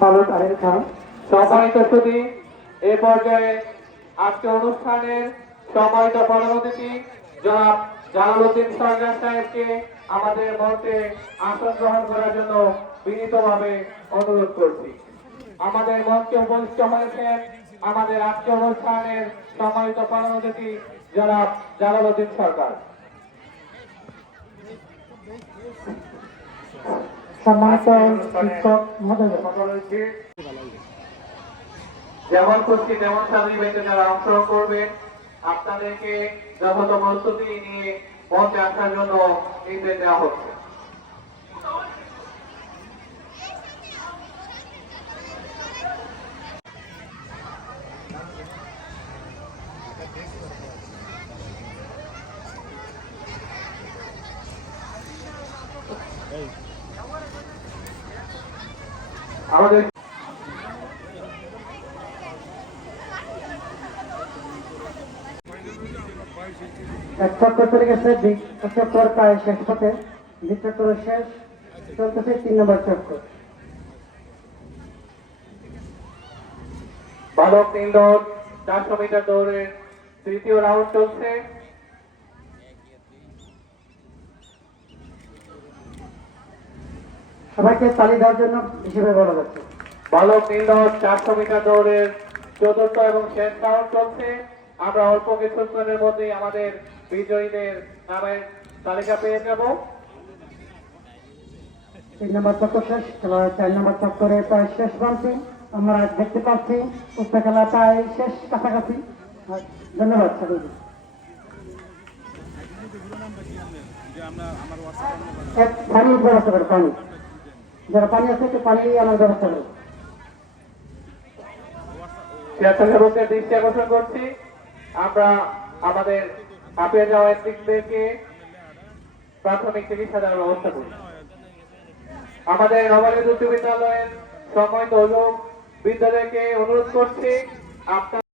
Hello Tarin খান। সম্মানিত সুদী এ পর্যায়ে আজকে অনুষ্ঠানের সম্মানিত প্রধান অতিথি, জনাব জালালউদ্দিন সরকার সাহেবকে আমাদের মঞ্চে আসন গ্রহণ করার জন্য বিনীতভাবে অনুরোধ করছি। আমাদের মঞ্চে উপস্থিত হয়েছেন আমাদের আজকে অনুষ্ঠানের সম্মানিত প্রধান অতিথি, জনাব জালালউদ্দিন সরকার। যেমন খুশি তেমন স্বাধীনভাবে যারা অংশগ্রহণ করবে আপনাদেরকে যথাযথ প্রস্তুতি নিয়ে মঞ্চে আসার জন্য নির্দেশ দেওয়া হচ্ছে। আমাদের চক্কর চলে গেছে দ্বি- এক চক্কর প্রায় শেষ পথে। দ্বিতীয় চক্কর শেষ চলতেছে তিন নম্বর চক্কর বালক ইন্দোর চারশো মিটার দৌড়ের তৃতীয় রাউন্ড চলছে। সবাইকে তালি দেওয়ার জন্য হিসেবে বলা যাচ্ছে। বালক ইন্দোর চারশো মিটার দৌড়ের চতুর্থ এবং শেষ রাউন্ড চলছে। আমরা অল্প কিছুক্ষণের মধ্যেই আমাদের বিজয়ীদের নামের তালিকা পেয়ে যাব। তিন নম্বর চক্কর শেষ খেলা চার নম্বর চক্করে প্রায় শেষ প্রান্তে আমরা দেখতে পাচ্ছি উত্তর খেলা প্রায় শেষ কাছাকাছি। ধন্যবাদ সকলকে করে পানি যারা পানি আছে একটু পানি নিয়ে আমার ব্যবস্থা করে। স্বেচ্ছাসেবকের দৃষ্টি আকর্ষণ করছি। আমরা আমাদের হাঁপিয়ে যাওয়া ব্যক্তিদেরকে প্রাথমিক চিকিৎসা দেওয়ার ব্যবস্থা করি আমাদের নবালিত উচ্চ বিদ্যালয়ের অভিভাবক বিদ্যালয়কে অনুরোধ করছি, আপনার